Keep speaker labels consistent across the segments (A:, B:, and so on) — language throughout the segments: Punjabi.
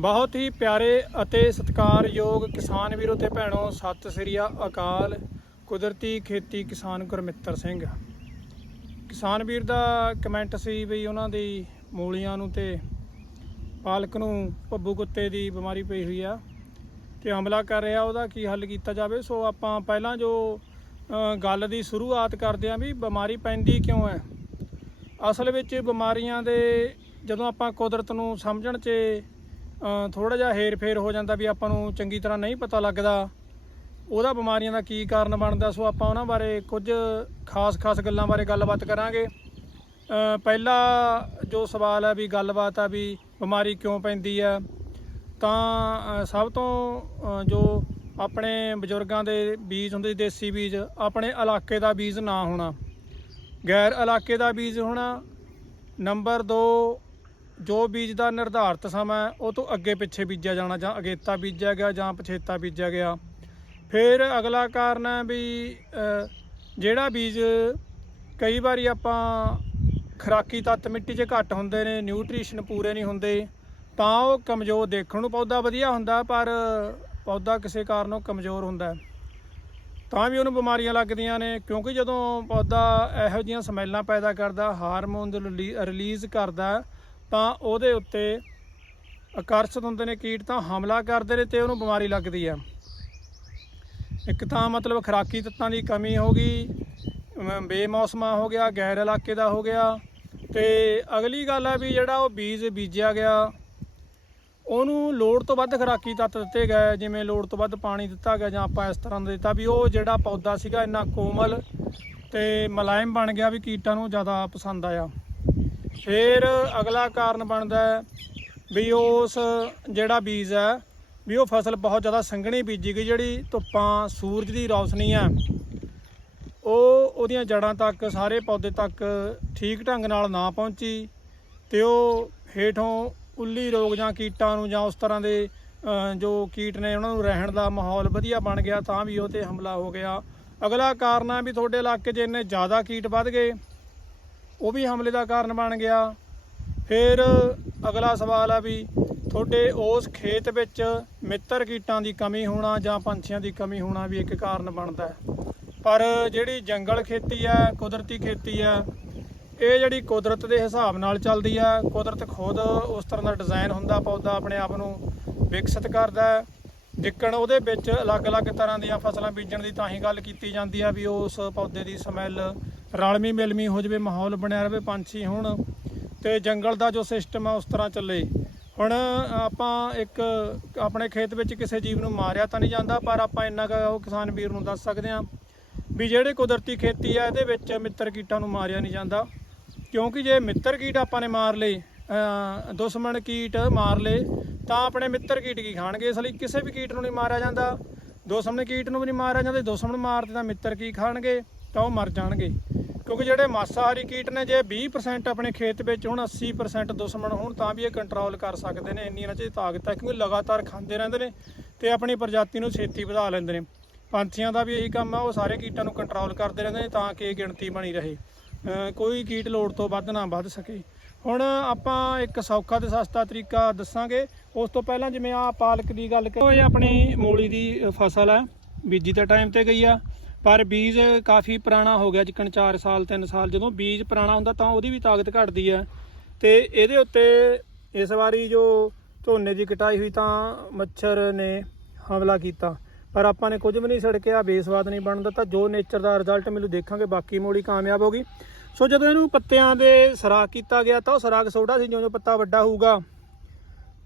A: ਬਹੁਤ ਹੀ ਪਿਆਰੇ ਅਤੇ ਸਤਿਕਾਰਯੋਗ ਕਿਸਾਨ ਵੀਰੋ ਤੇ ਭੈਣੋ, ਸਤਿ ਸ੍ਰੀ ਅਕਾਲ। ਕੁਦਰਤੀ ਖੇਤੀ ਕਿਸਾਨ ਗੁਰਮਿੱਤਰ ਸਿੰਘ। ਕਿਸਾਨ ਵੀਰ ਦਾ ਕਮੈਂਟ ਸੀ ਵੀ ਉਹਨਾਂ ਦੀ ਮੂਲੀਆਂ ਨੂੰ ਤੇ ਪਾਲਕ ਨੂੰ ਭੱਬੂ ਕੁੱਤੇ ਦੀ ਬਿਮਾਰੀ ਪਈ ਹੋਈ ਆ ਤੇ ਹਮਲਾ ਕਰ ਰਿਹਾ, ਉਹਦਾ ਕੀ ਹੱਲ ਕੀਤਾ ਜਾਵੇ? ਸੋ ਆਪਾਂ ਪਹਿਲਾਂ ਜੋ ਗੱਲ ਦੀ ਸ਼ੁਰੂਆਤ ਕਰਦੇ ਆਂ ਵੀ ਬਿਮਾਰੀ ਪੈਂਦੀ ਕਿਉਂ ਹੈ? ਅਸਲ ਵਿੱਚ ਬਿਮਾਰੀਆਂ ਦੇ ਜਦੋਂ ਆਪਾਂ ਕੁਦਰਤ ਨੂੰ ਸਮਝਣ 'ਚ ਥੋੜਾ ਜਿਹਾ ਹੇਰ-ਫੇਰ ਹੋ ਜਾਂਦਾ ਵੀ ਆਪਾਂ ਨੂੰ ਚੰਗੀ ਤਰ੍ਹਾਂ ਨਹੀਂ ਪਤਾ ਲੱਗਦਾ। ਉਹਦਾ ਬਿਮਾਰੀਆਂ ਦਾ ਕੀ ਕਾਰਨ ਬਣਦਾ ਸੋ ਆਪਾਂ ਉਹਨਾਂ ਬਾਰੇ ਕੁਝ ਖਾਸ-ਖਾਸ ਗੱਲਾਂ ਬਾਰੇ ਗੱਲਬਾਤ ਕਰਾਂਗੇ। ਪਹਿਲਾ ਜੋ ਸਵਾਲ ਹੈ ਵੀ ਗੱਲਬਾਤ ਆ ਵੀ ਬਿਮਾਰੀ ਕਿਉਂ ਪੈਂਦੀ ਆ ਤਾਂ ਸਭ ਤੋਂ ਜੋ ਆਪਣੇ ਬਜ਼ੁਰਗਾਂ ਦੇ ਬੀਜ ਹੁੰਦੇ ਸੀ, ਦੇਸੀ ਬੀਜ ਆਪਣੇ ਇਲਾਕੇ ਦਾ ਬੀਜ ਨਾ ਹੋਣਾ। ਗੈਰ ਇਲਾਕੇ ਦਾ ਬੀਜ ਹੋਣਾ ਨੰਬਰ 2 ਜੋ ਬੀਜ ਦਾ ਨਿਰਧਾਰਤ ਸਮਾਂ ਉਹ ਤੋਂ ਅੱਗੇ ਪਿੱਛੇ ਬੀਜਿਆ ਜਾਣਾ, ਜਾਂ ਅਗੇਤਾ ਬੀਜਿਆ ਗਿਆ, ਜਾਂ ਪਛੇਤਾ ਬੀਜਿਆ ਗਿਆ। ਫਿਰ ਅਗਲਾ ਕਾਰਨ ਹੈ ਵੀ ਜਿਹੜਾ ਬੀਜ ਕਈ ਵਾਰੀ ਆਪਾਂ ਖਰਾਕੀ ਤੱਤ ਮਿੱਟੀ 'ਚ ਘੱਟ ਹੁੰਦੇ ਨੇ, ਨਿਊਟ੍ਰੀਸ਼ਨ ਪੂਰੇ ਨਹੀਂ ਹੁੰਦੇ, ਤਾਂ ਉਹ ਕਮਜ਼ੋਰ ਦੇਖਣ ਨੂੰ ਪੌਦਾ ਵਧੀਆ ਹੁੰਦਾ, ਪਰ ਪੌਦਾ ਕਿਸੇ ਕਾਰਨ ਉਹ ਕਮਜ਼ੋਰ ਹੁੰਦਾ ਤਾਂ ਵੀ ਉਹਨੂੰ ਬਿਮਾਰੀਆਂ ਲੱਗਦੀਆਂ ਨੇ, ਕਿਉਂਕਿ ਜਦੋਂ ਪੌਦਾ ਇਹੋ ਜਿਹੀਆਂ ਸਮੈਲਾਂ ਪੈਦਾ ਕਰਦਾ, ਹਾਰਮੋਨ ਦੇ ਰਿਲੀਜ਼ ਕਰਦਾ ਤਾਂ ਉਹਦੇ ਉੱਤੇ ਆਕਰਸ਼ਿਤ ਹੁੰਦੇ ਨੇ ਕੀਟ ਤਾਂ ਹਮਲਾ ਕਰਦੇ ਨੇ ਤੇ ਉਹਨੂੰ ਬਿਮਾਰੀ ਲੱਗਦੀ ਆ ਇੱਕ ਤਾਂ ਮਤਲਬ ਖਰਾਕੀ ਤੱਤਾਂ ਦੀ ਕਮੀ ਹੋ ਗਈ, ਅਮ ਬੇਮੌਸਮਾ ਹੋ ਗਿਆ, ਗੈਰ ਇਲਾਕੇ ਦਾ ਹੋ ਗਿਆ ਤੇ ਅਗਲੀ ਗੱਲ ਹੈ ਵੀ ਜਿਹੜਾ ਉਹ ਬੀਜ ਬੀਜਿਆ ਗਿਆ, ਉਹਨੂੰ ਲੋੜ ਤੋਂ ਵੱਧ ਖਰਾਕੀ ਤੱਤ ਦਿੱਤੇ ਗਏ, ਜਿਵੇਂ ਲੋੜ ਤੋਂ ਵੱਧ ਪਾਣੀ ਦਿੱਤਾ ਗਿਆ ਜਾਂ ਆਪਾਂ ਇਸ ਤਰ੍ਹਾਂ ਦਾ ਦਿੱਤਾ ਵੀ ਉਹ ਜਿਹੜਾ ਪੌਦਾ ਸੀਗਾ ਇੰਨਾ ਕੋਮਲ ਤੇ ਮਲਾਇਮ ਬਣ ਗਿਆ ਵੀ ਕੀਟਾਂ ਨੂੰ ਜ਼ਿਆਦਾ ਪਸੰਦ ਆਇਆ। ਫਿਰ ਅਗਲਾ ਕਾਰਨ ਬਣਦਾ ਹੈ ਵੀ ਉਸ ਜਿਹੜਾ ਬੀਜ ਹੈ ਵੀ ਉਹ ਫਸਲ ਬਹੁਤ ਜ਼ਿਆਦਾ ਸੰਘਣੀ ਬੀਜੀ ਗਈ, ਜਿਹੜੀ ਧੁੱਪਾਂ, ਸੂਰਜ ਦੀ ਰੌਸ਼ਨੀ ਹੈ। ਉਹ ਉਹਦੀਆਂ ਜੜਾਂ ਤੱਕ, ਸਾਰੇ ਪੌਦੇ ਤੱਕ ਠੀਕ ਢੰਗ ਨਾਲ ਨਾ ਪਹੁੰਚੀ ਤੇ ਉਹ ਹੇਠੋਂ ਉੱਲੀ ਰੋਗ ਜਾਂ ਕੀਟਾਂ ਨੂੰ ਜਾਂ ਉਸ ਤਰ੍ਹਾਂ ਦੇ ਜੋ ਕੀਟ ਨੇ ਉਹਨਾਂ ਨੂੰ ਰਹਿਣ ਦਾ ਮਾਹੌਲ ਵਧੀਆ ਬਣ ਗਿਆ ਤਾਂ ਵੀ ਉਹ ਤੇ ਹਮਲਾ ਹੋ ਗਿਆ। ਅਗਲਾ ਕਾਰਨ ਹੈ ਵੀ ਤੁਹਾਡੇ ਇਲਾਕੇ 'ਚ ਇੰਨੇ ਜ਼ਿਆਦਾ ਕੀਟ ਵੱਧ ਗਏ। ਉਹ ਵੀ ਹਮਲੇ ਦਾ ਕਾਰਨ ਬਣ ਗਿਆ। ਫਿਰ ਅਗਲਾ ਸਵਾਲ ਆ ਵੀ ਤੁਹਾਡੇ ਉਸ ਖੇਤ ਵਿੱਚ ਮਿੱਤਰ ਕੀਟਾਂ ਦੀ ਕਮੀ ਹੋਣਾ ਜਾਂ ਪੰਛੀਆਂ ਦੀ ਕਮੀ ਹੋਣਾ ਵੀ ਇੱਕ ਕਾਰਨ ਬਣਦਾ ਪਰ ਜਿਹੜੀ ਜੰਗਲ ਖੇਤੀ ਹੈ, ਕੁਦਰਤੀ ਖੇਤੀ ਹੈ, ਇਹ ਜਿਹੜੀ ਕੁਦਰਤ ਦੇ ਹਿਸਾਬ ਨਾਲ ਚੱਲਦੀ ਹੈ, ਕੁਦਰਤ ਖੁਦ ਉਸ ਤਰ੍ਹਾਂ ਦਾ ਡਿਜ਼ਾਈਨ ਹੁੰਦਾ, ਪੌਦਾ ਆਪਣੇ ਆਪ ਨੂੰ ਵਿਕਸਿਤ ਕਰਦਾ ਹੈ। ਜਿੱਕਣ ਉਹਦੇ ਵਿੱਚ ਅਲੱਗ-ਅਲੱਗ ਤਰ੍ਹਾਂ ਦੀਆਂ ਫਸਲਾਂ ਬੀਜਣ ਦੀ ਤਾਂ ਹੀ ਗੱਲ ਕੀਤੀ ਜਾਂਦੀ ਆ ਵੀ ਉਸ ਪੌਦੇ ਦੀ ਸਮੈਲ ਰਲਮੀ ਮਿਲਮੀ ਹੋ ਜਾਵੇ, ਮਾਹੌਲ ਬਣਿਆ ਰਵੇ, ਪੰਛੀ ਹੋਣ ਤੇ ਜੰਗਲ ਦਾ ਜੋ ਸਿਸਟਮ ਆ ਉਸ ਤਰ੍ਹਾਂ ਚੱਲੇ। ਹੁਣ ਆਪਾਂ ਇੱਕ ਆਪਣੇ ਖੇਤ ਵਿੱਚ ਕਿਸੇ ਜੀਵ ਨੂੰ ਮਾਰਿਆ ਤਾਂ ਨਹੀਂ ਜਾਂਦਾ, ਪਰ ਆਪਾਂ ਇੰਨਾ ਕੁ ਉਹ ਕਿਸਾਨ ਵੀਰ ਨੂੰ ਦੱਸ ਸਕਦੇ ਹਾਂ ਵੀ ਜਿਹੜੇ ਕੁਦਰਤੀ ਖੇਤੀ ਆ, ਇਹਦੇ ਵਿੱਚ ਮਿੱਤਰ ਕੀਟਾਂ ਨੂੰ ਮਾਰਿਆ ਨਹੀਂ ਜਾਂਦਾ। ਕਿਉਂਕਿ ਜੇ ਮਿੱਤਰ ਕੀਟ ਆਪਾਂ ਨੇ ਮਾਰ ਲਏ ਦੁਸ਼ਮਣ ਕੀਟ ਮਾਰ ਲਏ, ਤਾਂ ਆਪਣੇ ਮਿੱਤਰ ਕੀਟ ਕੀ ਖਾਣਗੇ? ਇਸ ਲਈ ਕਿਸੇ ਵੀ ਕੀਟ ਨੂੰ ਨਹੀਂ ਮਾਰਿਆ ਜਾਂਦਾ। ਦੁਸ਼ਮਣ ਕੀਟ ਨੂੰ ਵੀ ਨਹੀਂ ਮਾਰਿਆ ਜਾਂਦਾ, ਦੁਸ਼ਮਣ ਮਾਰਦੇ ਤਾਂ ਮਿੱਤਰ ਕੀ ਖਾਣਗੇ? ਤਾਂ ਉਹ ਮਰ ਜਾਣਗੇ। ਕਿਉਂਕਿ ਜਿਹੜੇ ਮਾਸਾਹਾਰੀ ਕੀਟ ਨੇ, ਜੇ 20% ਆਪਣੇ ਖੇਤ ਵਿੱਚ ਹੁਣ 80% ਦੁਸ਼ਮਣ ਹੋਣ, ਤਾਂ ਵੀ ਇਹ ਕੰਟਰੋਲ ਕਰ ਸਕਦੇ ਨੇ, ਇੰਨੀ ਇਹਨਾਂ 'ਚ ਤਾਕਤ ਹੈ, ਕਿਉਂਕਿ ਲਗਾਤਾਰ ਖਾਂਦੇ ਰਹਿੰਦੇ ਨੇ ਤੇ ਆਪਣੀ ਪ੍ਰਜਾਤੀ ਨੂੰ ਛੇਤੀ ਵਧਾ ਲੈਂਦੇ ਨੇ। ਪੰਛੀਆਂ ਦਾ ਵੀ ਇਹੀ ਕੰਮ ਆ ਉਹ ਸਾਰੇ ਕੀਟਾਂ ਨੂੰ ਕੰਟਰੋਲ ਕਰਦੇ ਰਹਿੰਦੇ ਨੇ ਤਾਂ ਕਿ ਇਹ ਗਿਣਤੀ ਬਣੀ ਰਹੇ। ਕੋਈ ਕੀਟ ਲੋੜ ਤੋਂ ਵੱਧ ਨਾ ਵੱਧ ਸਕੇ। ਹੁਣ ਆਪਾਂ ਇੱਕ ਸੌਖਾ ਤੇ ਸਸਤਾ ਤਰੀਕਾ ਦੱਸਾਂਗੇ। ਉਸ ਤੋਂ ਪਹਿਲਾਂ ਜਿਵੇਂ ਆ ਪਾਲਕ ਦੀ ਗੱਲ ਕਰੀਏ ਇਹ ਆਪਣੀ ਮੂਲੀ ਦੀ ਫਸਲ ਹੈ, ਬੀਜੀ ਤਾਂ ਟਾਈਮ ਤੇ ਗਈ ਆ। ਪਰ ਬੀਜ ਕਾਫੀ ਪੁਰਾਣਾ ਹੋ ਗਿਆ, ਜਿੱਕਣ 4 ਸਾਲ 3 ਸਾਲ, ਜਦੋਂ ਬੀਜ ਪੁਰਾਣਾ ਹੁੰਦਾ ਤਾਂ ਉਹਦੀ ਵੀ ਤਾਕਤ ਘਟਦੀ ਹੈ। ਤੇ ਇਹਦੇ ਉੱਤੇ ਇਸ ਵਾਰੀ ਜੋ ਝੋਨੇ ਦੀ ਕਟਾਈ ਹੋਈ ਤਾਂ ਮੱਛਰ ਨੇ ਹਮਲਾ ਕੀਤਾ। ਪਰ ਆਪਾਂ ਨੇ ਕੁਝ ਵੀ ਨਹੀਂ ਛੜਕਿਆ ਬੇਸਵਾਦ ਨਹੀਂ ਬਣਨ ਦਿੱਤਾ। ਜੋ ਨੇਚਰ ਦਾ ਰਿਜ਼ਲਟ ਮੈਨੂੰ ਦੇਖਾਂਗੇ, ਬਾਕੀ ਮੋੜੀ ਕਾਮਯਾਬ ਹੋ ਗਈ। ਸੋ ਜਦੋਂ ਇਹਨੂੰ ਪੱਤਿਆਂ ਦੇ ਸਰਾਖ ਕੀਤਾ ਗਿਆ ਤਾਂ ਉਹ ਸਰਾਖ ਛੋਟਾ ਸੀ ਜਿਉਂ ਪੱਤਾ ਵੱਡਾ ਹੋਊਗਾ,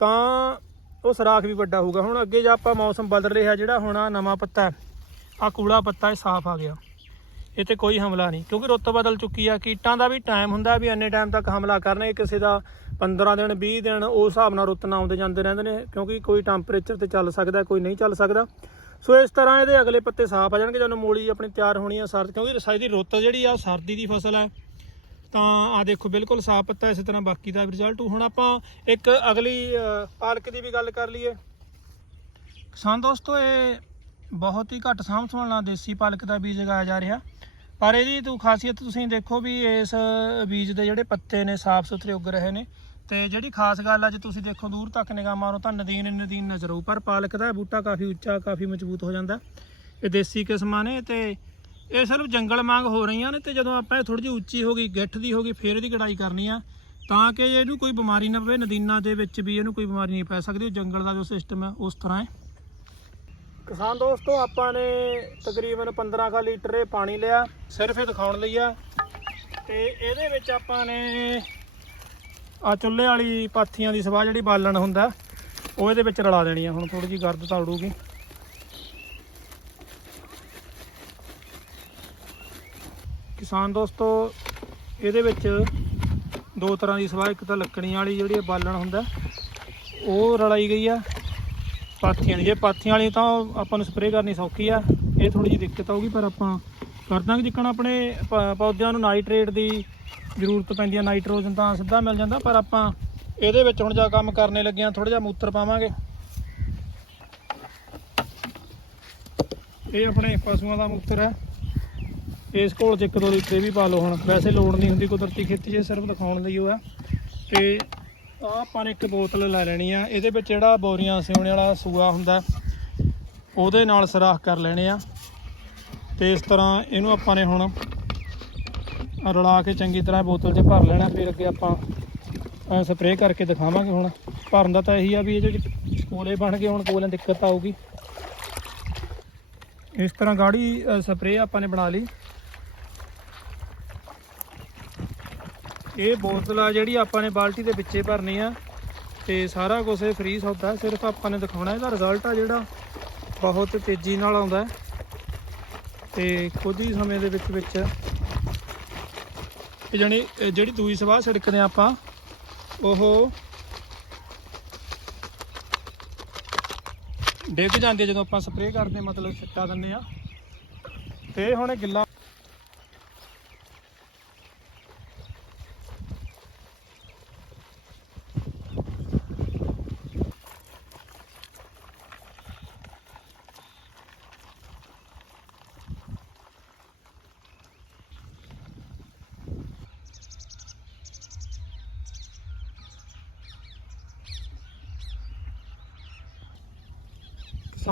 A: ਤਾਂ ਉਹ ਸਰਾਖ ਵੀ ਵੱਡਾ ਹੋਊਗਾ। ਹੁਣ ਅੱਗੇ ਜੇ ਆਪਾਂ ਮੌਸਮ ਬਦਲ ਰਿਹਾ, ਜਿਹੜਾ ਹੋਣਾ ਨਵਾਂ ਪੱਤਾ ਆ ਕੂੜਾ ਪੱਤਾ ਇਹ ਸਾਫ਼ ਆ ਗਿਆ। ਇਹ ਤੇ ਕੋਈ ਹਮਲਾ ਨਹੀਂ। ਕਿਉਂਕਿ ਰੁੱਤ ਬਦਲ ਚੁੱਕੀ ਆ, ਕੀਟਾਂ ਦਾ ਵੀ ਟਾਈਮ ਹੁੰਦਾ ਵੀ ਇੰਨੇ ਟਾਈਮ ਤੱਕ ਹਮਲਾ ਕਰਨਗੇ ਕਿਸੇ ਦਾ 15 ਦਿਨ 20 ਦਿਨ ਉਸ ਹਿਸਾਬ ਨਾਲ ਰੁੱਤ ਨਾ ਆਉਂਦੇ ਜਾਂਦੇ ਰਹਿੰਦੇ ਨੇ, ਕਿਉਂਕਿ ਕੋਈ ਟੈਂਪਰੇਚਰ ਤੇ ਚੱਲ ਸਕਦਾ, ਕੋਈ ਨਹੀਂ ਚੱਲ ਸਕਦਾ। ਸੋ ਇਸ ਤਰ੍ਹਾਂ ਇਹਦੇ ਅਗਲੇ ਪੱਤੇ ਸਾਫ਼ ਆ ਜਾਣਗੇ, ਜਦੋਂ ਮੂਲੀ ਆਪਣੀ ਤਿਆਰ ਹੋਣੀ ਆ ਸਰਦ, ਕਿਉਂਕਿ ਰਸਾਈ ਦੀ ਰੁੱਤ ਜਿਹੜੀ ਆ, ਸਰਦੀ ਦੀ ਫਸਲ ਹੈ ਤਾਂ ਆ ਦੇਖੋ, ਬਿਲਕੁਲ ਸਾਫ਼ ਪੱਤਾ ਇਸੇ ਤਰ੍ਹਾਂ ਬਾਕੀ ਦਾ ਰਿਜ਼ਲਟ ਹੁਣ ਆਪਾਂ ਇੱਕ ਅਗਲੀ ਪਾਲਕ ਦੀ ਵੀ ਗੱਲ ਕਰ ਲਈਏ। ਕਿਸਾਨ ਦੋਸਤੋ, ਇਹ ਬਹੁਤ ਹੀ ਘੱਟ ਸਾਂਭ ਸੰਭਾਲ ਨਾਲ ਦੇਸੀ ਪਾਲਕ ਦਾ ਬੀਜ ਉਗਾਇਆ ਜਾ ਰਿਹਾ। ਪਰ ਇਹਦੀ ਤੂੰ ਖਾਸੀਅਤ ਤੁਸੀਂ ਦੇਖੋ ਵੀ ਇਸ ਬੀਜ ਦੇ ਜਿਹੜੇ ਪੱਤੇ ਨੇ, ਸਾਫ਼ ਸੁਥਰੇ ਉੱਗ ਰਹੇ ਨੇ। ਤੇ ਜਿਹੜੀ ਖਾਸ ਗੱਲ ਅੱਜ ਤੁਸੀਂ ਦੇਖੋ ਦੂਰ ਤੱਕ ਨਿਗਾਹ ਮਾਰੋ ਤਾਂ ਨਦੀਨ ਨਦੀਨ ਨਜ਼ਰ ਆਉ ਪਰ ਪਾਲਕ ਦਾ ਬੂਟਾ ਕਾਫੀ ਉੱਚਾ, ਕਾਫੀ ਮਜ਼ਬੂਤ ਹੋ ਜਾਂਦਾ। ਇਹ ਦੇਸੀ ਕਿਸਮਾਂ ਨੇ ਤੇ ਇਹ ਸਿਰਫ ਜੰਗਲ ਮੰਗ ਹੋ ਰਹੀਆਂ ਨੇ ਤੇ ਜਦੋਂ ਆਪਾਂ ਇਹ ਥੋੜੀ ਜਿਹੀ ਉੱਚੀ ਹੋ ਗਈ, ਗਿੱਠ ਦੀ ਹੋ ਗਈ, ਫੇਰ ਇਹਦੀ ਕਢਾਈ ਕਰਨੀ ਆ। ਤਾਂ ਕਿ ਇਹਨੂੰ ਕੋਈ ਬਿਮਾਰੀ ਨਾ ਪਵੇ, ਨਦੀਨਾਂ ਦੇ ਵਿੱਚ ਵੀ ਇਹਨੂੰ ਕੋਈ ਬਿਮਾਰੀ ਨਹੀਂ ਪੈ ਸਕਦੀ, ਉਹ ਜੰਗਲ ਦਾ ਜੋ ਸਿਸਟਮ ਹੈ ਉਸ ਤਰ੍ਹਾਂ ਹੈ। ਕਿਸਾਨ ਦੋਸਤੋ, ਆਪਾਂ ਨੇ ਤਕਰੀਬਨ 15 ਕਾ ਲੀਟਰ ਇਹ ਪਾਣੀ ਲਿਆ, ਸਿਰਫ ਇਹ ਦਿਖਾਉਣ ਲਈ ਆ। ਤੇ ਇਹਦੇ ਵਿੱਚ ਆਪਾਂ ਨੇ ਆ ਚੁੱਲ੍ਹੇ ਵਾਲੀ ਪਾਥੀਆਂ ਦੀ ਸਵਾਹ ਜਿਹੜੀ ਬਾਲਣ ਹੁੰਦਾ, ਉਹ ਇਹਦੇ ਵਿੱਚ ਰਲਾ ਦੇਣੀ ਆ। ਹੁਣ ਥੋੜੀ ਜਿਹੀ ਗਰਦ ਤਾਂ ਉਡੂਗੀ ਕਿਸਾਨ ਦੋਸਤੋ, ਇਹਦੇ ਵਿੱਚ ਦੋ ਤਰ੍ਹਾਂ ਦੀ ਸਵਾਹ, ਇੱਕ ਤਾਂ ਲੱਕੜੀਆਂ ਵਾਲੀ ਜਿਹੜੀ ਬਾਲਣ ਹੁੰਦਾ, ਉਹ ਰਲਾਈ ਗਈ ਆ। ਪਾਥੀਆਂ ਦੀ ਜੇ ਪਾਥੀਆਂ ਵਾਲੀ ਤਾਂ ਆਪਾਂ ਨੂੰ ਸਪਰੇਅ ਕਰਨੀ ਸੌਖੀ ਆ। ਇਹ ਥੋੜੀ ਜਿਹੀ ਦਿੱਕਤ ਆਊਗੀ, ਪਰ ਆਪਾਂ ਕਰ ਦਾਂਗੇ। ਜਿੱਕਣ ਆਪਣੇ ਪ- ਪੌਦਿਆਂ ਨੂੰ ਨਾਈਟ੍ਰੇਟ ਦੀ ਜ਼ਰੂਰਤ ਪੈਂਦੀ ਆ ਨਾਈਟ੍ਰੋਜਨ ਤਾਂ ਸਿੱਧਾ ਮਿਲ ਜਾਂਦਾ, ਪਰ ਆਪਾਂ ਇਹਦੇ ਵਿੱਚ ਹੁਣ ਜਾ ਕੰਮ ਕਰਨੇ ਲੱਗੇ ਆ ਥੋੜਾ ਜਿਹਾ ਮੂਤਰ ਪਾਵਾਂਗੇ। ਇਹ ਆਪਣੇ ਪਸ਼ੂਆਂ ਦਾ ਮੂਤਰ ਹੈ। ਇਸ ਕੋਲ ਚ ਇੱਕ ਦੋ ਲੀਟਰ ਇਹ ਵੀ ਪਾ ਲਓ ਹੁਣ। ਵੈਸੇ ਲੋੜ ਨਹੀਂ ਹੁੰਦੀ ਕੁਦਰਤੀ ਖੇਤੀ 'ਚ ਸਿਰਫ ਦਿਖਾਉਣ ਲਈ ਉਹ ਆ ਤੇ ਆ ਆਪਾਂ ਨੇ ਇੱਕ ਬੋਤਲ ਲੈ ਲੈਣੀ ਆ। ਇਹਦੇ ਵਿੱਚ ਜਿਹੜਾ ਬੋਰੀਆਂ ਸਿਉਣੇ ਵਾਲਾ ਸੂਆ ਹੁੰਦਾ, ਉਹਦੇ ਨਾਲ ਸਰਾਖ ਕਰ ਲੈਣੇ ਆ। ਤੇ ਇਸ ਤਰ੍ਹਾਂ ਇਹਨੂੰ ਆਪਾਂ ਨੇ ਹੁਣ ਰਲਾ ਕੇ ਚੰਗੀ ਤਰ੍ਹਾਂ ਬੋਤਲ 'ਚ ਭਰ ਲੈਣਾ। ਫਿਰ ਅੱਗੇ ਆਪਾਂ ਸਪਰੇਅ ਕਰਕੇ ਦਿਖਾਵਾਂਗੇ ਹੁਣ। ਭਰਨ ਦਾ ਤਾਂ ਇਹੀ ਆ ਵੀ ਇਹਦੇ ਵਿੱਚ ਕੋਲੇ ਬਣ ਗਏ, ਹੁਣ ਕੋਲੇ ਦਿੱਕਤ ਆਊਗੀ। ਇਸ ਤਰ੍ਹਾਂ ਗਾੜੀ ਸਪਰੇਅ ਆਪਾਂ ਨੇ ਬਣਾ ਲਈ। ਇਹ ਬੋਤਲ ਆ ਜਿਹੜੀ ਆਪਾਂ ਨੇ ਬਾਲਟੀ ਦੇ ਵਿੱਚੇ ਭਰਨੀ ਆ, ਤੇ ਸਾਰਾ ਕੁਝ ਇਹ ਫ੍ਰੀ ਸੌਦਾ, ਸਿਰਫ ਆਪਾਂ ਨੇ ਦਿਖਾਉਣਾ, ਇਹਦਾ ਰਿਜ਼ਲਟ ਆ ਜਿਹੜਾ ਬਹੁਤ ਤੇਜ਼ੀ ਨਾਲ ਆਉਂਦਾ ਹੈ। ਤੇ ਕੁਝ ਹੀ ਸਮੇਂ ਦੇ ਵਿੱਚ ਵਿੱਚ ਇਹ ਜਾਣੀ ਜਿਹੜੀ ਦੂਈ ਸਵਾਹ ਛਿੜਕਦੇ ਆ ਆਪਾਂ, ਉਹ ਡਿੱਗ ਜਾਂਦੇ ਜਦੋਂ ਆਪਾਂ ਸਪਰੇਅ ਕਰਦੇ ਮਤਲਬ ਛਿੱਟਾ ਦਿੰਦੇ ਆ ਤੇ ਹੁਣ ਇਹ ਗਿੱਲਾ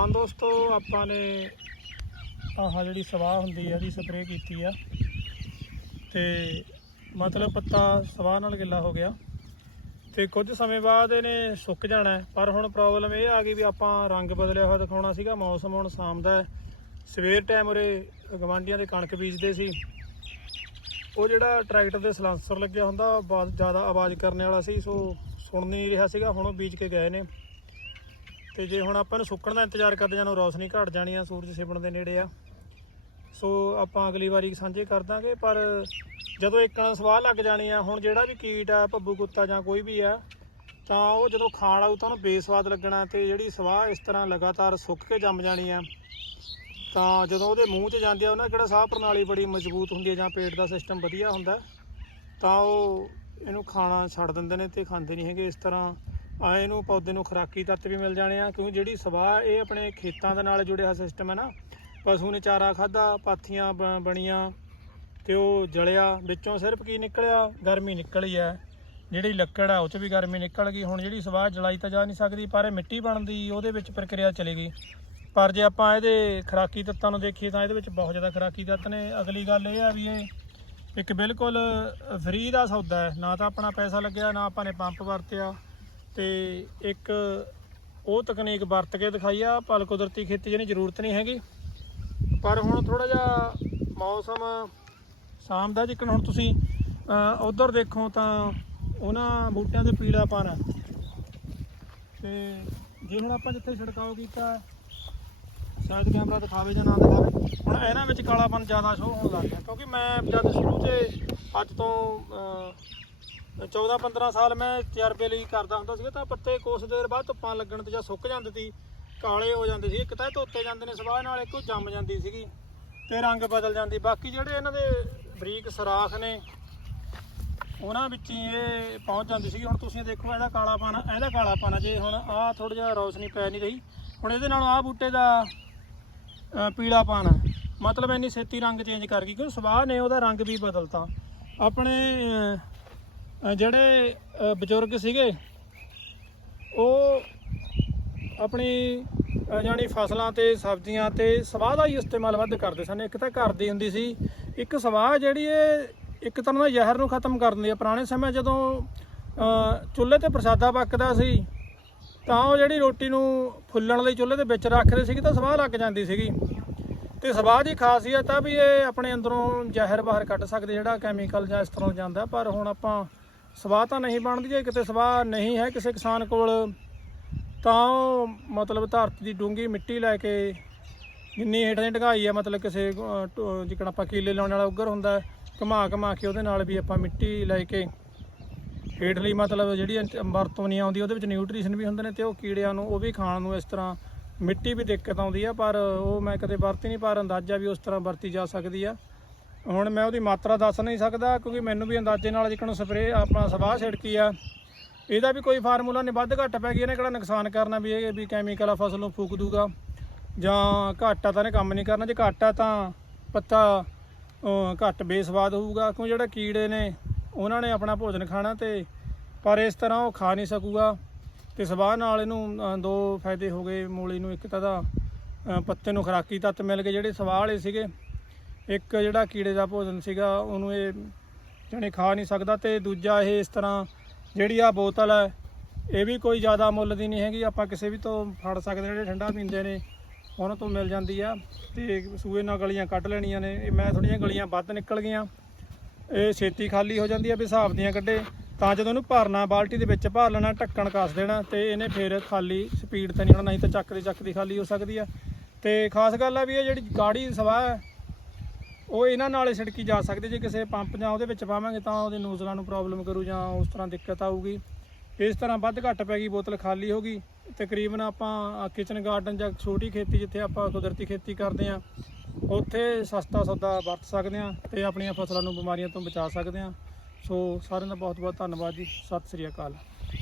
A: ਕਿਸਾਨ ਦੋਸਤੋ ਆਪਾਂ ਨੇ ਆਹ ਜਿਹੜੀ ਸਵਾਹ ਹੁੰਦੀ ਹੈ ਇਹਦੀ ਸਪਰੇਅ ਕੀਤੀ ਆ। ਤੇ ਮਤਲਬ ਪੱਤਾ ਸਵਾਹ ਨਾਲ ਗਿੱਲਾ ਹੋ ਗਿਆ। ਤੇ ਕੁਝ ਸਮੇਂ ਬਾਅਦ ਇਹਨੇ ਸੁੱਕ ਜਾਣਾ ਪਰ ਹੁਣ ਪ੍ਰੋਬਲਮ ਇਹ ਆ ਗਈ ਵੀ ਆਪਾਂ ਰੰਗ ਬਦਲਿਆ ਹੋਇਆ ਦਿਖਾਉਣਾ ਸੀਗਾ। ਮੌਸਮ ਹੁਣ ਸ਼ਾਮ ਦਾ ਸਵੇਰ ਟਾਈਮ ਉਰੇ ਗਵਾਂਡੀਆਂ ਦੇ ਕਣਕ ਬੀਜਦੇ ਸੀ। ਉਹ ਜਿਹੜਾ ਟਰੈਕਟਰ ਦੇ ਸਲਾਂਸਰ ਲੱਗਿਆ ਹੁੰਦਾ ਬਹੁਤ ਜ਼ਿਆਦਾ ਆਵਾਜ਼ ਕਰਨ ਵਾਲਾ ਸੀ। ਸੋ ਸੁਣ ਨਹੀਂ ਰਿਹਾ ਸੀਗਾ। ਹੁਣ ਉਹ ਬੀਜ ਕੇ ਗਏ ਨੇ। ਤੇ ਜੇ ਹੁਣ ਆਪਾਂ ਨੂੰ ਸੁੱਕਣ ਦਾ ਇੰਤਜ਼ਾਰ ਕਰਦੇ ਜਾਨੋਂ ਰੌਸ਼ਨੀ ਘਟ ਜਾਣੀ ਆ, ਸੂਰਜ ਛਿਪਣ ਦੇ ਨੇੜੇ ਆ। ਸੋ ਆਪਾਂ ਅਗਲੀ ਵਾਰੀ ਸਾਂਝੇ ਕਰ ਦਾਂਗੇ, ਪਰ ਜਦੋਂ ਇੱਕ ਸਵਾਹ ਲੱਗ ਜਾਣੀ ਆ, ਹੁਣ ਜਿਹੜਾ ਵੀ ਕੀਟ ਆ, ਭੱਬੂ ਕੁੱਤਾ ਜਾਂ ਕੋਈ ਵੀ ਆ, ਤਾਂ ਉਹ ਜਦੋਂ ਖਾਣ ਆਊ ਤਾਂ ਉਹਨੂੰ ਬੇਸਵਾਦ ਲੱਗਣਾ ਤੇ ਜਿਹੜੀ ਸਵਾਹ ਇਸ ਤਰ੍ਹਾਂ ਲਗਾਤਾਰ ਸੁੱਕ ਕੇ ਜੰਮ ਜਾਣੀ ਆ, ਤਾਂ ਜਦੋਂ ਉਹਦੇ ਮੂੰਹ 'ਚ ਜਾਂਦੀ ਆ, ਉਹਨਾਂ ਕਿਹੜਾ ਸਾਹ ਪ੍ਰਣਾਲੀ ਬੜੀ ਮਜ਼ਬੂਤ ਹੁੰਦੀ ਹੈ ਜਾਂ ਪੇਟ ਦਾ ਸਿਸਟਮ ਵਧੀਆ ਹੁੰਦਾ, ਤਾਂ ਉਹ ਇਹਨੂੰ ਖਾਣਾ ਛੱਡ ਦਿੰਦੇ ਨੇ ਤੇ ਖਾਂਦੇ ਨਹੀਂ ਹੈਗੇ ਇਸ ਤਰ੍ਹਾਂ ਆਏ ਇਹਨੂੰ ਪੌਦੇ ਨੂੰ ਖੁਰਾਕੀ ਤੱਤ ਵੀ ਮਿਲ ਜਾਣੇ ਆ, ਕਿਉਂਕਿ ਜਿਹੜੀ ਸਵਾਹ ਇਹ ਆਪਣੇ ਖੇਤਾਂ ਦੇ ਨਾਲ ਜੁੜਿਆ ਸਿਸਟਮ ਹੈ ਨਾ, ਪਸ਼ੂ ਨੇ ਚਾਰਾ ਖਾਦਾ ਪਾਥੀਆਂ ਬ- ਬਣੀਆਂ ਤੇ ਉਹ ਜਲਿਆ, ਵਿੱਚੋਂ ਸਿਰਫ ਕੀ ਨਿਕਲਿਆ? ਗਰਮੀ ਨਿਕਲੀ ਆ। ਜਿਹੜੀ ਲੱਕੜ ਆ, ਉਹ ਚ ਵੀ ਗਰਮੀ ਨਿਕਲ ਗਈ। ਹੁਣ ਜਿਹੜੀ ਸਵਾਹ ਜਲਾਈ ਤਾਂ ਜਾ ਨਹੀਂ ਸਕਦੀ, ਪਰ ਇਹ ਮਿੱਟੀ ਬਣਦੀ, ਉਹਦੇ ਵਿੱਚ ਪ੍ਰਕਿਰਿਆ ਚਲੇ ਗਈ। ਪਰ ਜੇ ਆਪਾਂ ਇਹਦੇ ਖਰਾਕੀ ਤੱਤਾਂ ਨੂੰ ਦੇਖੀਏ ਤਾਂ ਇਹਦੇ ਵਿੱਚ ਬਹੁਤ ਜ਼ਿਆਦਾ ਖਰਾਕੀ ਤੱਤ ਨੇ। ਅਗਲੀ ਗੱਲ ਇਹ ਆ ਵੀ ਇਹ ਇੱਕ ਬਿਲਕੁਲ ਫ੍ਰੀ ਦਾ ਸੌਦਾ ਹੈ। ਨਾ ਤਾਂ ਆਪਣਾ ਪੈਸਾ ਲੱਗਿਆ, ਨਾ ਆਪਾਂ ਨੇ ਪੰਪ ਵਰਤਿਆ। ਤੇ ਇੱਕ ਉਹ ਤਕਨੀਕ ਵਰਤ ਕੇ ਦਿਖਾਈ ਆ ਪਲ ਕੁਦਰਤੀ ਖੇਤੀ ਜਿਹਨੀ ਜ਼ਰੂਰਤ ਨਹੀਂ ਹੈਗੀ। ਪਰ ਹੁਣ ਥੋੜਾ ਜਿਹਾ ਮੌਸਮ ਸ਼ਾਮ ਦਾ, ਜਿੱਕਣ ਹੁਣ ਤੁਸੀਂ ਉਧਰ ਦੇਖੋ ਤਾਂ ਉਹਨਾਂ ਬੂਟਿਆਂ ਦੇ ਪੀਲਾਪਨ ਆ। ਤੇ ਜੇ ਹੁਣ ਆਪਾਂ ਜਿੱਥੇ ਛਿੜਕਾਓ ਕੀਤਾ, ਸ਼ਾਇਦ ਕੈਮਰਾ ਦਿਖਾਵੇ ਜਾਂ ਨਾ ਦਿਖਾਵੇ। ਹੁਣ ਇਹਨਾਂ ਵਿੱਚ ਕਾਲਾਪਨ ਜ਼ਿਆਦਾ ਸ਼ੋਅ ਹੋਣ ਲੱਗ ਗਿਆ, ਕਿਉਂਕਿ ਮੈਂ ਜਦ ਸ਼ੁਰੂ 'ਚ ਅੱਜ ਤੋਂ 14 15 ਸਾਲ ਮੈਂ ਤਜਰਬੇ ਲਈ ਕਰਦਾ ਹੁੰਦਾ ਸੀਗਾ, ਤਾਂ ਪੱਤੇ ਕੁਛ ਦੇਰ ਬਾਅਦ ਧੁੱਪਾਂ ਲੱਗਣ ਤੇ ਜਾਂ ਸੁੱਕ ਜਾਂਦੇ ਸੀ, ਕਾਲੇ ਹੋ ਜਾਂਦੇ ਸੀ, ਇੱਕ ਤਾਂ ਇਹ ਧੋਤੇ ਜਾਂਦੇ ਨੇ ਸਵਾਹ ਨਾਲ, ਇੱਕ ਜੰਮ ਜਾਂਦੀ ਸੀਗੀ ਤੇ ਰੰਗ ਬਦਲ ਜਾਂਦੀ। ਬਾਕੀ ਜਿਹੜੇ ਇਹਨਾਂ ਦੇ ਬਰੀਕ ਸਰਾਖ ਨੇ, ਉਹਨਾਂ ਵਿੱਚ ਹੀ ਇਹ ਪਹੁੰਚ ਜਾਂਦੀ ਸੀਗੀ। ਹੁਣ ਤੁਸੀਂ ਦੇਖੋ ਇਹਦਾ ਕਾਲਾ ਕਾਲਾਪਨ ਇਹਦਾ ਕਾਲਾ ਆ, ਜੇ ਹੁਣ ਆਹ ਥੋੜਾ ਜਿਹਾ ਰੌਸ਼ਨੀ ਪੈ ਨਹੀਂ ਰਹੀ, ਹੁਣ ਇਹਦੇ ਨਾਲ ਆਹ ਬੂਟੇ ਦਾ ਪੀਲਾ ਪੀਲਾਪਨ ਮਤਲਬ ਇੰਨੀ ਛੇਤੀ ਰੰਗ ਚੇਂਜ ਕਰ ਗਈ, ਕਿਉਂ? ਸਵਾਹ ਨੇ, ਉਹਦਾ ਰੰਗ ਵੀ ਬਦਲਤਾ। ਆਪਣੇ ਜਿਹੜੇ ਬਜ਼ੁਰਗ ਸੀਗੇ ਉਹ ਆਪਣੀ ਅ, ਜਾਣੀ ਫਸਲਾਂ ਤੇ ਸਬਜ਼ੀਆਂ ਤੇ ਸਵਾਹ ਦਾ ਹੀ ਇਸਤੇਮਾਲ ਵੱਧ ਕਰਦੇ ਸਨ। ਇੱਕ ਤਾਂ ਘਰ ਦੀ ਹੁੰਦੀ ਸੀ ਇੱਕ ਸਵਾਹ ਜਿਹੜੀ ਇਹ ਇੱਕ ਤਰ੍ਹਾਂ ਦਾ ਜ਼ਹਿਰ ਨੂੰ ਖਤਮ ਕਰ ਦਿੰਦੀ ਹੈ ਪੁਰਾਣੇ ਸਮੇਂ ਜਦੋਂ ਚੁੱਲ੍ਹੇ ਤੇ ਪ੍ਰਸਾਦਾ ਪੱਕਦਾ ਸੀ ਤਾਂ ਉਹ ਜਿਹੜੀ ਰੋਟੀ ਨੂੰ ਫੁੱਲਣ ਲਈ ਚੁੱਲ੍ਹੇ ਦੇ ਵਿੱਚ ਰੱਖਦੇ ਸੀਗੇ ਤਾਂ ਸਵਾਹ ਲੱਗ ਜਾਂਦੀ ਸੀਗੀ। ਤੇ ਸਵਾਹ ਦੀ ਖਾਸੀਅਤ ਆ ਵੀ ਇਹ ਆਪਣੇ ਅੰਦਰੋਂ ਜ਼ਹਿਰ ਬਾਹਰ ਕੱਢ ਸਕਦੇ ਜਿਹੜਾ ਕੈਮੀਕਲ ਜਾਂ ਇਸ ਤਰ੍ਹਾਂ ਜਾਂਦਾ ਪਰ ਹੁਣ ਆਪਾਂ ਸਵਾਹ ਤਾਂ ਨਹੀਂ ਬਣਦੀ ਜੇ ਕਿਤੇ ਸਵਾਹ ਨਹੀਂ ਹੈ ਕਿਸੇ ਕਿਸਾਨ ਕੋਲ ਤਾਂ ਉਹ ਮਤਲਬ ਧਰਤੀ ਦੀ ਡੂੰਗੀ ਮਿੱਟੀ ਲੈ ਕੇ ਜਿੰਨੀ ਹੇਠਾਂ ਦੀ ਢਗਾਈ ਆ ਮਤਲਬ ਕਿਸੇ ਅਹ, ਟ- ਜਿਕਣ ਆਪਾਂ ਕੀਲੇ ਲਾਉਣ ਵਾਲਾ ਉੱਗਰ ਹੁੰਦਾ ਹੈ, ਘੁਮਾ ਕੇ ਉਹਦੇ ਨਾਲ ਵੀ ਆਪਾਂ ਮਿੱਟੀ ਲੈ ਕੇ ਹੇਠਲੀ ਮਤਲਬ ਜਿਹੜੀ ਵਰਤੋਂ ਨਹੀਂ ਆਉਂਦੀ ਉਹਦੇ ਵਿੱਚ ਨਿਊਟ੍ਰੀਸ਼ਨ ਵੀ ਹੁੰਦੇ ਨੇ ਤੇ ਉਹ ਕੀੜਿਆਂ ਨੂੰ ਉਹ ਵੀ ਖਾਣ ਨੂੰ ਇਸ ਤਰ੍ਹਾਂ ਮਿੱਟੀ ਵੀ ਦਿੱਕਤ ਆਉਂਦੀ ਆ ਪਰ ਉਹ ਮੈਂ ਕਦੇ ਵਰਤੀ ਨਹੀਂ ਪਰ ਅੰਦਾਜ਼ਾ ਵੀ ਉਸ ਤਰ੍ਹਾਂ ਵਰਤੀ ਜਾ ਸਕਦੀ ਆ। ਹੁਣ ਮੈਂ ਉਹਦੀ ਮਾਤਰਾ ਦੱਸ ਨਹੀਂ ਸਕਦਾ ਕਿਉਂਕਿ ਮੈਨੂੰ ਵੀ ਅੰਦਾਜ਼ੇ ਨਾਲ ਜਿਕਣ ਸਪਰੇ ਆਪਣਾ ਸਵਾਹ ਛਿੜਕੀ ਆ। ਇਹਦਾ ਵੀ ਕੋਈ ਫਾਰਮੂਲਾ ਨਹੀਂ, ਵੱਧ ਘੱਟ ਪੈ ਗਈ, ਇਹਨੇ ਕਿਹੜਾ ਨੁਕਸਾਨ ਕਰਨਾ ਵੀ ਇਹ ਵੀ ਕੈਮੀਕਲ ਆ, ਫਸਲ ਨੂੰ ਫੂਕ ਦੂਗਾ। ਜਾਂ ਘਾਟਾ ਤਾਂ ਇਹਨੇ ਕੰਮ ਨਹੀਂ ਕਰਨਾ, ਜੇ ਘਾਟਾ ਤਾਂ ਪੱਤਾ ਘੱਟ ਬੇਸਵਾਦ ਹੋਊਗਾ, ਕਿਉਂ ਜਿਹੜੇ ਕੀੜੇ ਨੇ, ਉਹਨਾਂ ਨੇ ਆਪਣਾ ਭੋਜਨ ਖਾਣਾ ਤੇ, ਪਰ ਇਸ ਤਰ੍ਹਾਂ ਉਹ ਖਾ ਨਹੀਂ ਸਕੂਗਾ। ਤੇ ਸਵਾਹ ਨਾਲ ਇਹਨੂੰ ਦੋ ਫਾਇਦੇ ਹੋ ਗਏ, ਮੂਲੀ ਨੂੰ ਇੱਕ ਤਾਂ ਦਾ ਪੱਤੇ ਨੂੰ ਖੁਰਾਕੀ ਤੱਤ ਮਿਲ ਗਏ, ਜਿਹੜੇ ਸਵਾਹ ਵਾਲੇ ਸੀਗੇ। ਇੱਕ ਜਿਹੜਾ ਕੀੜੇ ਦਾ ਭੋਜਨ ਸੀਗਾ, ਉਹਨੂੰ ਇਹ ਜਾਣੀ ਖਾ ਨਹੀਂ ਸਕਦਾ ਤੇ ਦੂਜਾ ਇਹ ਇਸ ਤਰ੍ਹਾਂ ਜਿਹੜੀ ਆ ਬੋਤਲ ਹੈ, ਇਹ ਵੀ ਕੋਈ ਜ਼ਿਆਦਾ ਮੁੱਲ ਦੀ ਨਹੀਂ ਹੈਗੀ। ਆਪਾਂ ਕਿਸੇ ਵੀ ਤੋਂ ਫੜ ਸਕਦੇ ਜਿਹੜੇ ਠੰਡਾ ਪੀਂਦੇ ਨੇ, ਉਹਨਾਂ ਤੋਂ ਮਿਲ ਜਾਂਦੀ ਆ ਤੇ ਸੂਏ ਨਾਲ ਗਲੀਆਂ ਕੱਢ ਲੈਣੀਆਂ ਨੇ। ਇਹ ਮੈਂ ਥੋੜੀਆਂ ਗਲੀਆਂ ਵੱਧ ਨਿਕਲ ਗਈਆਂ। ਇਹ ਛੇਤੀ ਖਾਲੀ ਹੋ ਜਾਂਦੀ ਆ, ਵੀ ਹਿਸਾਬ ਦੀਆਂ ਕੱਢੇ। ਤਾਂ ਜਦੋਂ ਉਹਨੂੰ ਭਰਨਾ, ਬਾਲਟੀ ਦੇ ਵਿੱਚ ਭਰ ਲੈਣਾ, ਢੱਕਣ ਕੱਸ ਦੇਣਾ ਤੇ ਇਹਨੇ ਫਿਰ ਖਾਲੀ ਸਪੀਡ ਤੇ ਨਹੀਂ ਹੋਣਾ, ਨਹੀਂ ਤਾਂ ਚੱਕਦੀ ਚੱਕਦੀ ਖਾਲੀ ਹੋ ਸਕਦੀ ਆ। ਤੇ ਖਾਸ ਗੱਲ ਆ ਵੀ ਇਹ ਜਿਹੜੀ ਗਾੜੀ ਸਵਾਹ ਹੈ ਉਹ ਇਹਨਾਂ ਨਾਲ ਹੀ ਛਿੜਕੀ ਜਾ ਸਕਦੇ, ਜੇ ਕਿਸੇ ਪੰਪ ਜਾਂ ਉਹਦੇ ਵਿੱਚ ਪਾਵਾਂਗੇ ਤਾਂ ਉਹਦੇ ਨੂਜ਼ਲਾਂ ਨੂੰ ਪ੍ਰੋਬਲਮ ਕਰੂ ਜਾਂ ਉਸ ਤਰ੍ਹਾਂ ਦਿੱਕਤ ਆਊਗੀ। ਇਸ ਤਰ੍ਹਾਂ ਵੱਧ ਘੱਟ ਪੈ ਗਈ, ਬੋਤਲ ਖਾਲੀ ਹੋ ਗਈ। ਤਕਰੀਬਨ ਆਪਾਂ ਕਿਚਨ ਗਾਰਡਨ ਜਾਂ ਛੋਟੀ ਖੇਤੀ ਜਿੱਥੇ ਆਪਾਂ ਕੁਦਰਤੀ ਖੇਤੀ ਕਰਦੇ ਆ ਉੱਥੇ ਸਸਤਾ ਸੌਦਾ ਵਰਤ ਸਕਦੇ ਆ ਤੇ ਆਪਣੀਆਂ ਫਸਲਾਂ ਨੂੰ ਬਿਮਾਰੀਆਂ ਤੋਂ ਬਚਾ ਸਕਦੇ ਆ ਸੋ ਸਾਰਿਆਂ ਦਾ ਬਹੁਤ ਬਹੁਤ ਧੰਨਵਾਦ ਜੀ। ਸਤਿ ਸ੍ਰੀ ਅਕਾਲ।